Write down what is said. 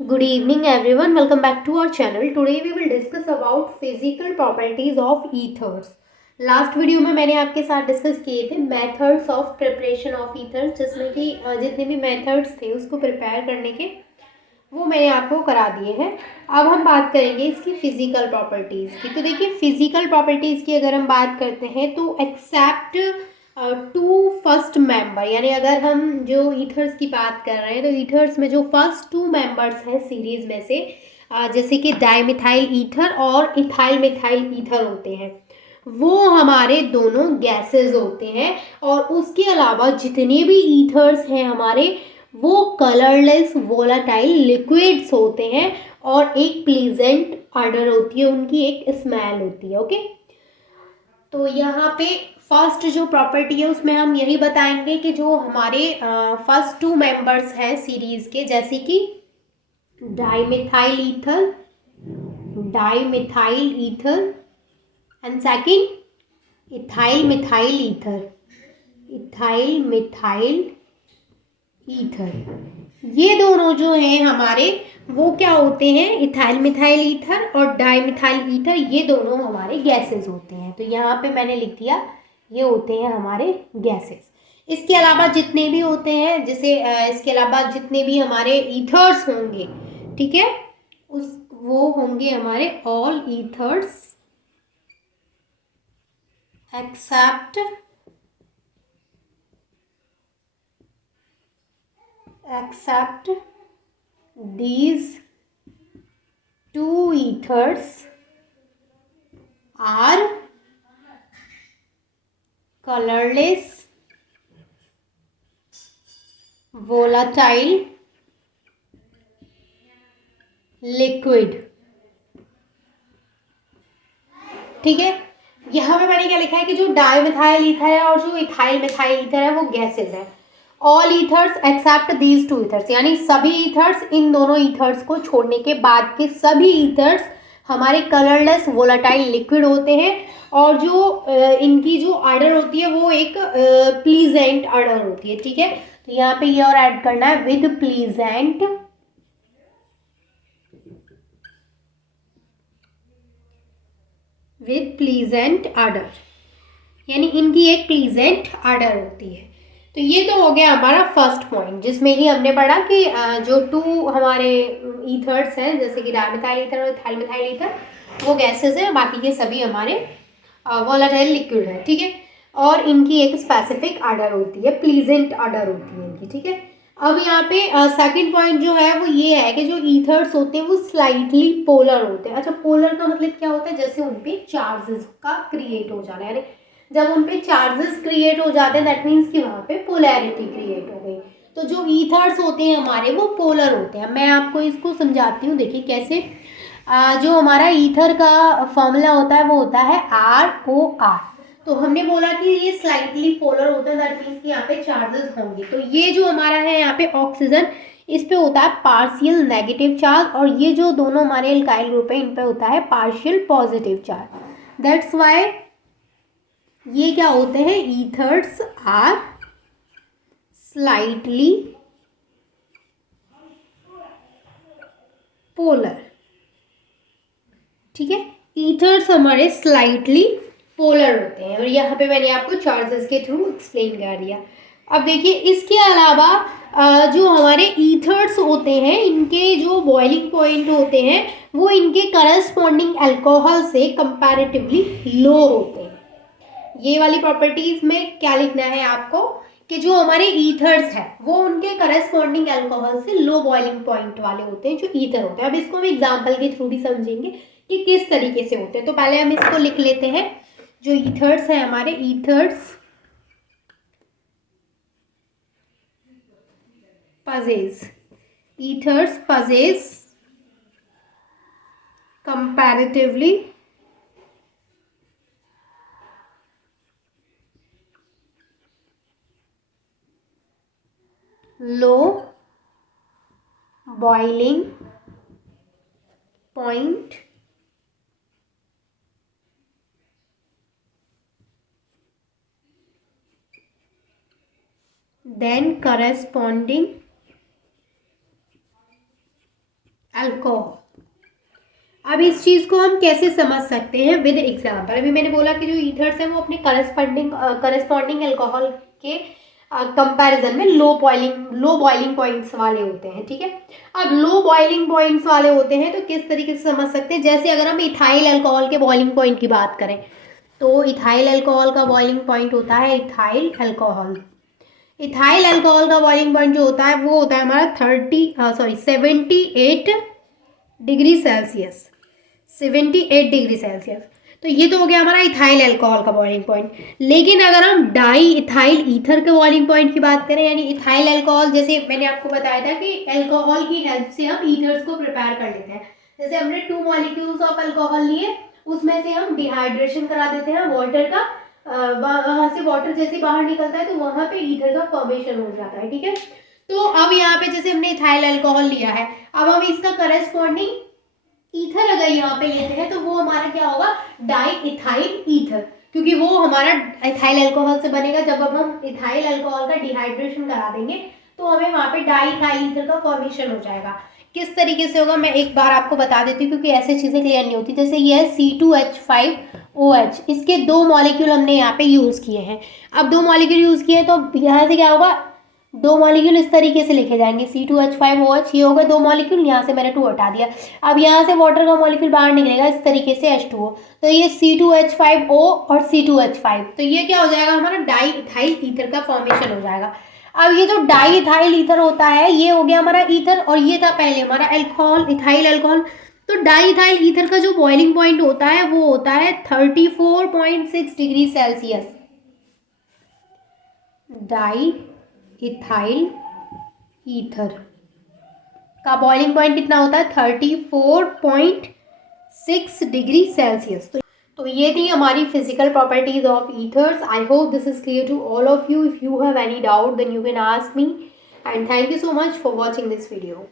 Good evening everyone, welcome back to our channel. Today we will discuss about physical properties of ethers. Last video में मैंने आपके साथ discuss किए थे methods of preparation of ethers, जिसमें कि जितने भी मेथड्स थे उसको प्रिपेयर करने के वो मैंने आपको करा दिए हैं। अब हम बात करेंगे इसकी फिजिकल प्रॉपर्टीज़ की। तो देखिए, फिजिकल प्रॉपर्टीज़ की अगर हम बात करते हैं तो एक्सेप्ट टू फर्स्ट मेंबर, यानी अगर हम जो ईथर्स की बात कर रहे हैं तो ईथर्स में जो फर्स्ट टू मेंबर्स हैं सीरीज में से, जैसे कि डाइमिथाइल ईथर और इथाइल मिथाइल ईथर होते हैं, वो हमारे दोनों गैसेस होते हैं। और उसके अलावा जितने भी ईथर्स हैं हमारे, वो कलरलेस वोलाटाइल लिक्विड्स होते हैं और एक प्लीजेंट ऑर्डर होती है, उनकी एक स्मेल होती है। ओके, तो यहाँ पे फर्स्ट जो प्रॉपर्टी है उसमें हम यही बताएंगे कि जो हमारे फर्स्ट टू मेंबर्स हैं सीरीज के, जैसे कि dimethyl ether, dimethyl ether and second ethyl methyl ether, ethyl methyl ether, ये दोनों जो हैं हमारे वो क्या होते हैं, इथाइल मिथाइल ईथर और डाइमिथाइल ईथर, ये दोनों हमारे गैसेस होते हैं। तो यहाँ पे मैंने लिख दिया ये होते हैं हमारे गैसेस। इसके अलावा जितने भी होते हैं, जैसे इसके अलावा जितने भी हमारे ईथर्स होंगे, ठीक है, उस वो होंगे हमारे all ethers except these two ethers are colorless volatile liquid। ठीक है, यहाँ पे मैंने क्या लिखा है कि जो डाइमिथाइल ईथर है और जो इथाइल मिथाइल ईथर है वो गैसेस है। All ethers except these two ethers, यानी सभी ईथर्स, इन दोनों ईथर्स को छोड़ने के बाद के सभी ईथर्स हमारे कलरलेस वोलाटाइल लिक्विड होते हैं। और जो इनकी जो ऑर्डर होती है वो एक प्लीजेंट ऑर्डर होती है। ठीक है, तो यहाँ पे ये और ऐड करना है, with pleasant, with pleasant order, यानी इनकी एक प्लीजेंट ऑर्डर होती है। तो ये तो हो गया हमारा फर्स्ट पॉइंट, जिसमें कि हमने पढ़ा कि जो टू हमारे ईथर्स हैं, जैसे कि डाइमिथाइल ईथर और इथाइल मिथाइल ईथर, वो गैसेस हैं, बाकी के सभी हमारे वोलेटाइल लिक्विड है। ठीक है, और इनकी एक स्पेसिफिक ऑर्डर होती है, प्लीजेंट ऑर्डर होती है इनकी। ठीक है, अब यहाँ पे सेकंड पॉइंट जो है वो ये है कि जो ईथर्स होते हैं वो स्लाइटली पोलर होते हैं। अच्छा, पोलर का मतलब क्या होता है, जैसे उन पे चार्जेस का क्रिएट हो जाना है, यानी जब उन पे चार्जेस क्रिएट हो जाते हैं दैट मीन्स कि वहाँ पे पोलैरिटी क्रिएट हो गई। तो जो ईथर्स होते हैं हमारे वो पोलर होते हैं। मैं आपको इसको समझाती हूँ, देखिए कैसे। जो हमारा ईथर का फॉर्मूला होता है वो होता है ROR। तो हमने बोला कि ये स्लाइटली पोलर होता है, दैट मीन्स कि यहाँ पे चार्जेस होंगे। तो ये जो हमारा है यहाँ पे ऑक्सीजन, इस पे होता है पार्शियल नेगेटिव चार्ज, और ये जो दोनों हमारे एल्काइल ग्रुप है इन पे होता है partial positive charge. That's why ये क्या होते हैं, ईथर्स आर स्लाइटली पोलर। ठीक है, ईथर्स हमारे स्लाइटली पोलर होते हैं, और यहाँ पे मैंने आपको चार्जेस के थ्रू एक्सप्लेन कर दिया। अब देखिए, इसके अलावा जो हमारे ईथर्स होते हैं इनके जो बॉइलिंग पॉइंट होते हैं वो इनके करस्पॉन्डिंग अल्कोहल से कंपैरेटिवली लो होते हैं। ये वाली प्रॉपर्टीज में क्या लिखना है आपको कि जो हमारे ईथर्स है वो उनके करस्पॉन्डिंग अल्कोहल से लो बॉइलिंग पॉइंट वाले होते हैं, जो ईथर होते हैं। अब इसको हम एग्जांपल के थ्रू भी समझेंगे कि किस तरीके से होते हैं। तो पहले हम इसको लिख लेते हैं, जो ईथर्स है हमारे, ethers possess, ethers possess comparatively low boiling point then corresponding alcohol. अब इस चीज़ को हम कैसे समझ सकते हैं विद एग्जाम्पल। अभी मैंने बोला कि जो ईथर्स हैं वो अपने करस्पॉन्डिंग अल्कोहल के कंपैरिजन में लो बॉइलिंग पॉइंट्स वाले होते हैं, ठीक है। अब लो बॉइलिंग पॉइंट्स वाले होते हैं तो किस तरीके से समझ सकते हैं, जैसे अगर हम इथाइल अल्कोहल के बॉइलिंग पॉइंट की बात करें तो इथाइल अल्कोहल का बॉइलिंग पॉइंट होता है इथाइल अल्कोहल का बॉइलिंग पॉइंट जो होता है वो होता है हमारा 78 डिग्री सेल्सियस। 78 degree Celsius. तो ये तो हो गया हमारा इथाइल अल्कोहल का बॉइलिंग पॉइंट। लेकिन अगर हम डाई इथाइल ईथर के बॉइलिंग पॉइंट की बात करें, यानी इथाइल अल्कोहल, जैसे मैंने आपको बताया था कि अल्कोहल की हेल्प से हम ईथर्स को प्रिपेयर कर लेते हैं। जैसे हमने 2 मॉलिक्यूल्स ऑफ अल्कोहल लिए, उसमें से हम डिहाइड्रेशन करा देते हैं वाटर का, वहां से वाटर जैसे बाहर निकलता है तो वहां पे ईथर का फॉर्मेशन हो जाता है, ठीक है। तो अब यहाँ पे जैसे हमने इथाइल अल्कोहल लिया है, अब हम इसका करस्पॉन्डिंग ईथर अगर यहाँ पे लेते हैं तो वो हमारा क्या होगा, डाई इथाइल ईथर, क्योंकि वो हमारा इथाइल अल्कोहल से बनेगा। जब अब हम इथाइल अल्कोहल का डिहाइड्रेशन करा देंगे तो हमें वहाँ पे डाई इथाइल ईथर का फॉर्मेशन हो जाएगा। किस तरीके से होगा मैं एक बार आपको बता देती हूँ, क्योंकि ऐसी चीज़ें क्लियर नहीं होती। जैसे ये है C2H5OH, इसके 2 मॉलिक्यूल हमने यहाँ पे यूज़ किए हैं। अब 2 मॉलिक्यूल यूज़ किए तो यहाँ से क्या होगा, 2 मॉलिक्यूल इस तरीके से लिखे जाएंगे C2H5OH, ये होगा 2 मॉलिक्यूल, यहाँ से मैंने 2 हटा दिया। अब यहाँ से वाटर का मॉलिक्यूल बाहर निकलेगा इस तरीके से H2O, तो ये C2H5O और C2H5, तो ये क्या हो जाएगा हमारा डाई इथाइल ईथर का फॉर्मेशन हो जाएगा। अब ये जो डाई इथाइल ईथर होता है ये हो गया हमारा ईथर, और ये था पहले हमारा अल्कोहल, इथाइल अल्कोहल। तो डाई इथाइल ईथर का जो बॉइलिंग पॉइंट होता है वो होता है 34.6 degree Celsius. Di ethyl ether का बॉइलिंग पॉइंट कितना होता है, 34.6 डिग्री सेल्सियस। तो ये थी हमारी physical properties of ethers. I hope this is clear to all of you. If you have any doubt then you can ask me, and thank you so much for watching this video.